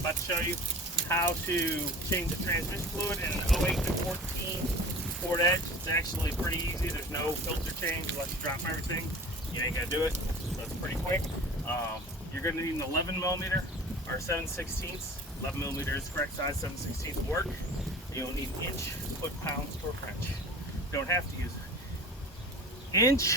about to show you how to change the transmission fluid in an 08 to 14 Ford Edge. It's actually pretty easy. There's no filter change unless you drop everything. You ain't gonna do it, so it's pretty quick. You're gonna need an 11 millimeter or 7/16. 11 millimeter is the correct size, 7/16 will work. You don't need inch, foot, pounds, torque wrench. You don't have to use it. Inch,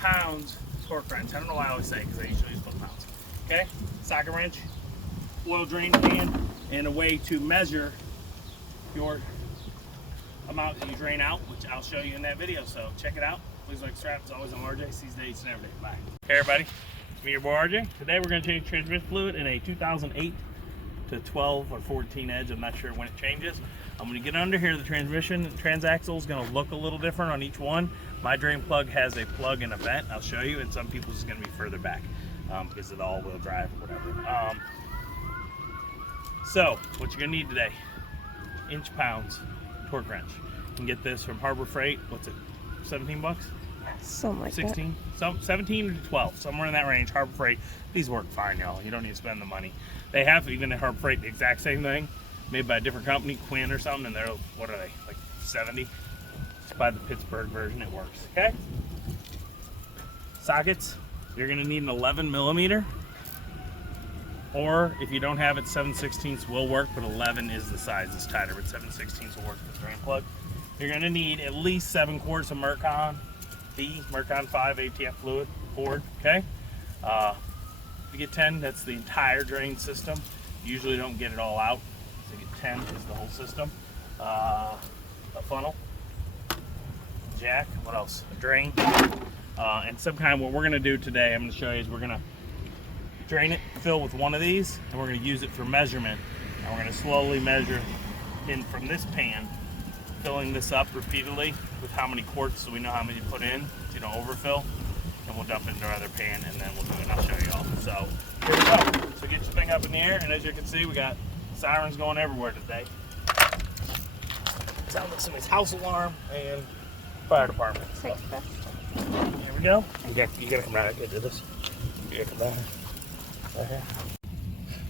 pounds, torque wrench. I don't know why I always say it, because I usually use foot pounds. Okay? Socket wrench, oil drain pan, and a way to measure your amount that you drain out, which I'll show you in that video. So check it out. Please like, subscribe. It's always on RJ. Sees dates and every day. Bye. Hey everybody, it's me, your boy RJ. Today we're going to change transmission fluid in a 2008 to 12 or 14 Edge. I'm not sure when it changes. I'm going to get under here. The transmission transaxle is going to look a little different on each one. My drain plug has a plug and a vent. I'll show you, and some people's is going to be further back because it's all-wheel drive or whatever. So what you're going to need today: inch, pounds, torque wrench. You can get this from Harbor Freight. What's it? 17 bucks? Something like 16? Some 17 to 12, somewhere in that range. Harbor Freight. These work fine, y'all. You don't need to spend the money. They have, even at Harbor Freight, the exact same thing, made by a different company, Quinn or something, and they're, what are they, like 70? It's by the Pittsburgh version. It works. Okay? Sockets. You're going to need an 11 millimeter, or if you don't have it, 7/16 will work, but 11 is the size. It's tighter, but 7/16 will work for the drain plug. You're going to need at least 7 quarts of Mercon B, Mercon 5 ATF fluid, Ford. Okay? If you get 10, that's the entire drain system. You usually don't get it all out, so you get 10 is the whole system. A funnel, jack, what else? A drain, and some kind of, what we're going to do today, I'm going to show you, is we're going to drain it, fill with one of these, and we're going to use it for measurement. And we're going to slowly measure in from this pan, filling this up repeatedly with how many quarts, so we know how many to put in, so you don't overfill. And we'll dump it into our other pan, and then we'll do it, and I'll show you all. So here we go. So get your thing up in the air, and as you can see, we got sirens going everywhere today. Sounds like somebody's house alarm and fire department. So, here we go. You gotta come right here to this. You gotta come down here. Right here.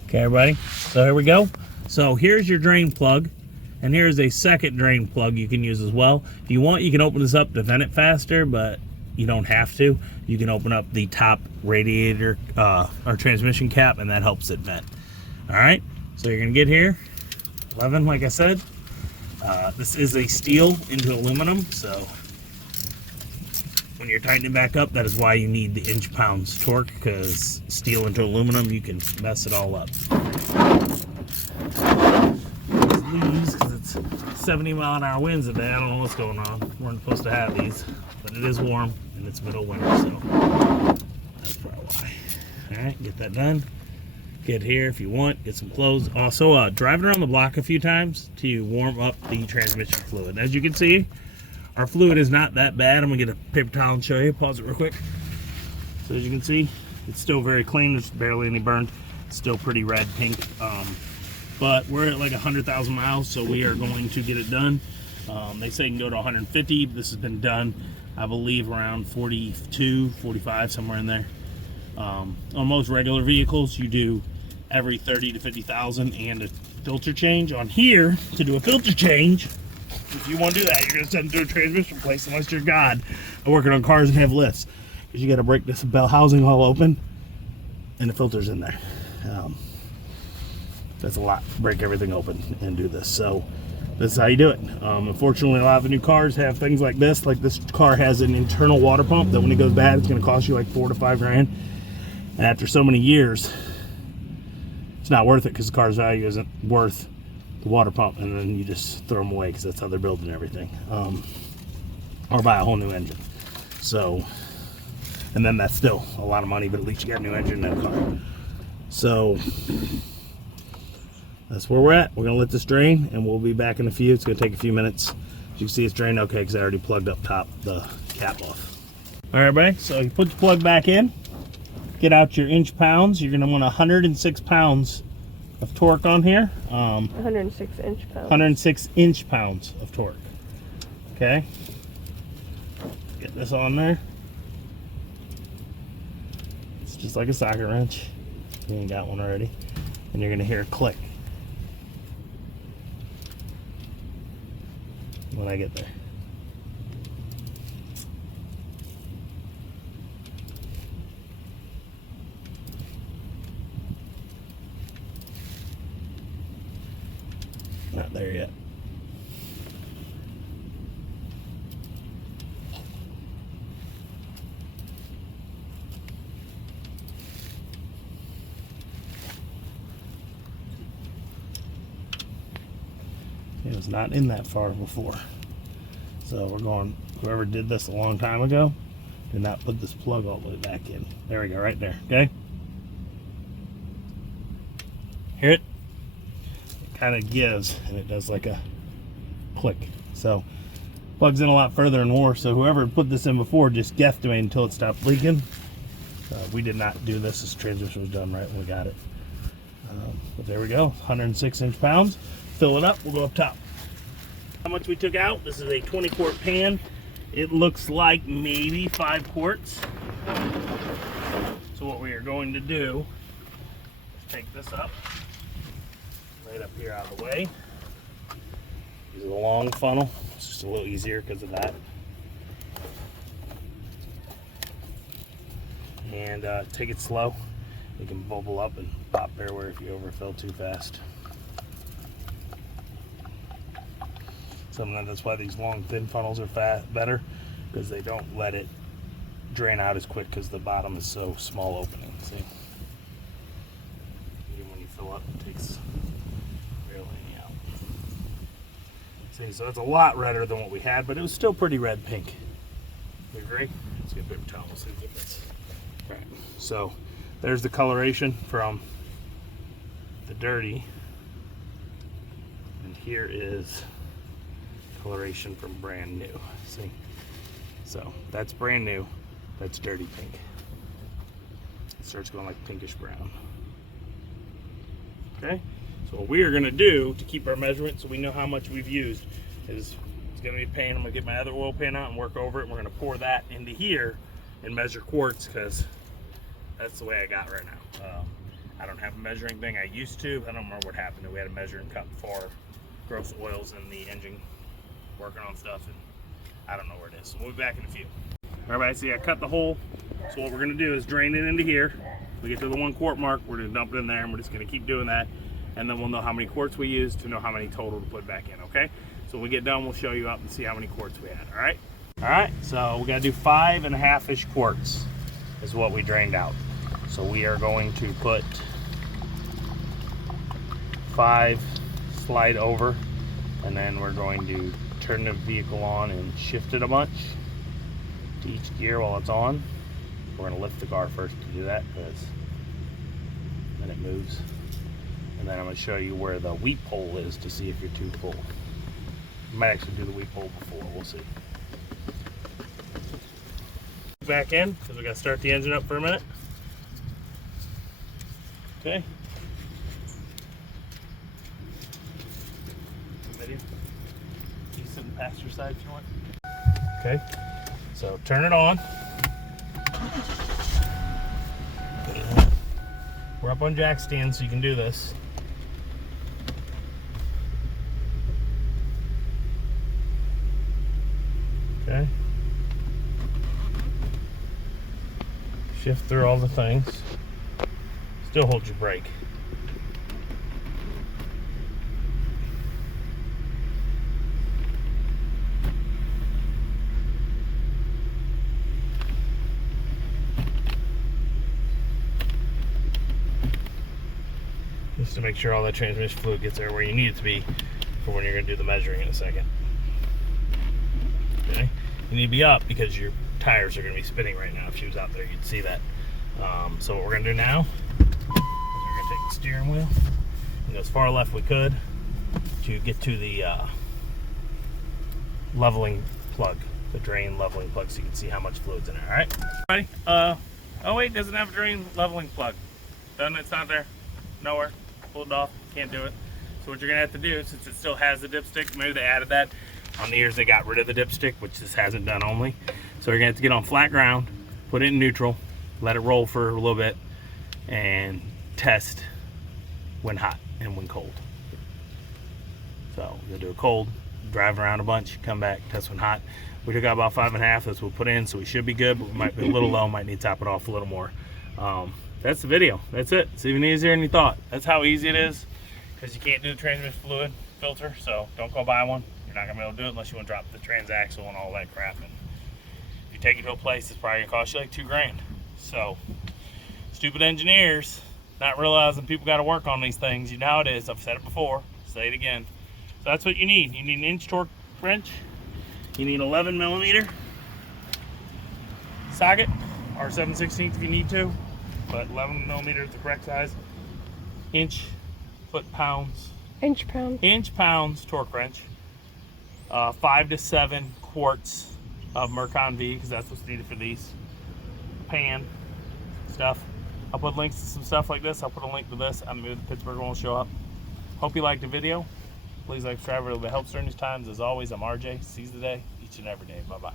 Okay, everybody. So here we go. So here's your drain plug, and here's a second drain plug you can use as well. If you want, you can open this up to vent it faster, but you don't have to. You can open up the top radiator or transmission cap, and that helps it vent. All right. So you're gonna get here, 11, like I said. This is a steel into aluminum, so when you're tightening back up, that is why you need the inch pounds torque, because steel into aluminum, you can mess it all up. These, because it's 70-mile-an-hour winds today, I don't know what's going on. We weren't supposed to have these, but it is warm and it's middle of winter, so that's probably why. All right, get that done. Get here if you want, get some clothes. Also, drive it around the block a few times to warm up the transmission fluid. As you can see, our fluid is not that bad. I'm gonna get a paper towel and show you. Pause it real quick. So as you can see, it's still very clean. There's barely any burnt. It's still pretty red, pink. But we're at like 100,000 miles, so we are going to get it done. They say you can go to 150. This has been done, I believe, around 42, 45, somewhere in there. On most regular vehicles, you do every 30 to 50,000 and a filter change. On here, to do a filter change, if you want to do that, you're going to send it to a transmission place, unless you're God and working on cars and have lifts, because you got to break this bell housing all open and the filter's in there. That's a lot. Break everything open and do this. So this is how you do it. Unfortunately, a lot of the new cars have things like this. Like this car has an internal water pump that when it goes bad, it's going to cost you like $4 to $5 grand. And after so many years, it's not worth it, because the car's value isn't worth the water pump, and then you just throw them away, because that's how they're building everything. Or buy a whole new engine. So, and then that's still a lot of money, but at least you got a new engine in that car. So that's where we're at. We're gonna let this drain, and we'll be back in a few. It's gonna take a few minutes. As you can see, it's drained okay, because I already plugged up top the cap off. All right, everybody. So you put the plug back in. Get out your inch pounds. You're gonna want 106 pounds of torque on here. 106 inch pounds. 106 inch pounds of torque. Okay. Get this on there. It's just like a socket wrench. You ain't got one already. and you're gonna hear a click when I get there. Not there yet. It was not in that far before. So we're going, whoever did this a long time ago, did not put this plug all the way back in. There we go, right there, okay? Hear it? It kind of gives, and it does like a click. So, plugs in a lot further and more, so whoever put this in before just guesstimated until it stopped leaking. We did not do this. This transmission was done right when we got it. But there we go, 106 inch-pounds. Fill it up, we'll go up top. How much we took out? This is a 20-quart pan. It looks like maybe 5 quarts. So what we are going to do is take this up, right up here out of the way. Use a long funnel. It's just a little easier because of that. And take it slow. It can bubble up and pop everywhere if you overfill too fast. Sometimes that's why these long thin funnels are better, because they don't let it drain out as quick because the bottom is so small opening. See? Even when you fill up, it takes barely any out. See, so it's a lot redder than what we had, but it was still pretty red pink. You agree? Let's get a paper towel. See the difference. All right. So there's the coloration from the dirty, and here is coloration from brand new. See? So that's brand new, that's dirty pink. It starts going like pinkish brown. Okay, so what we are going to do to keep our measurement so we know how much we've used is, it's going to be a pan. I'm going to get my other oil pan out and work over it, and we're going to pour that into here and measure quarts, because that's the way I got right now. I don't have a measuring thing. I used to. I don't remember what happened. We had a measuring cup for gross oils in the engine, working on stuff, and I don't know where it is. So we'll be back in a few. Everybody see I cut the hole. So what we're gonna do is drain it into here. We get to the 1 quart mark, we're gonna dump it in there, and we're just gonna keep doing that. And then we'll know how many quarts we used to know how many total to put back in, okay? So when we get done, we'll show you up and see how many quarts we had, all right? All right, so we gotta do 5.5-ish quarts is what we drained out. So we are going to put 5, slide over, and then we're going to turn the vehicle on and shift it a bunch to each gear while it's on. We're going to lift the car first to do that, because then it moves. And then I'm going to show you where the weep hole is to see if you're too full. You might actually do the weep hole before, we'll see. Back in, because we got to start the engine up for a minute. Okay. Video. You sit in passenger side if you want. Okay, so turn it on. We're up on jack stands, so you can do this. Okay. Shift through all the things. Still hold your brake. Just to make sure all that transmission fluid gets there where you need it to be for when you're going to do the measuring in a second. Okay, you need to be up because your tires are going to be spinning right now. If she was out there, you'd see that. So what we're going to do now is we're going to take the steering wheel and go as far left we could to get to the leveling plug, the drain leveling plug, so you can see how much fluid's in there. All right, everybody. Oh wait, doesn't have a drain leveling plug. Doesn't it? It's not there. Nowhere. Pulled it off. Can't do it. So what you're gonna have to do, since it still has the dipstick, maybe they added that. On the years they got rid of the dipstick, which this hasn't done only. So you're gonna have to get on flat ground, put it in neutral, let it roll for a little bit, and test when hot and when cold. So we'll do a cold, drive around a bunch, come back, test when hot. We took out about 5.5. That's what we'll put in, so we should be good, but we might be a little low, might need to top it off a little more. That's the video. That's it. It's even easier than you thought. That's how easy it is, because you can't do the transmission fluid filter, so don't go buy one. You're not gonna be able to do it unless you want to drop the transaxle and all that crap. And if you take it to a place, it's probably gonna cost you like $2,000. So stupid engineers not realizing people got to work on these things. You know how it is. I've said it before, say it again. So that's what you need. You need an inch torque wrench. You need 11mm socket, or 7/16 if you need to, but 11mm is the correct size. Inch pounds torque wrench. 5 to 7 quarts of Mercon V, because that's what's needed for these. Pan stuff. I'll put links to some stuff like this. I'll put a link to this. I'm maybe the Pittsburgh one will show up. Hope you liked the video. Please like, subscribe, it helps during these times. As always, I'm RJ. Seize the day, each and every day. Bye-bye.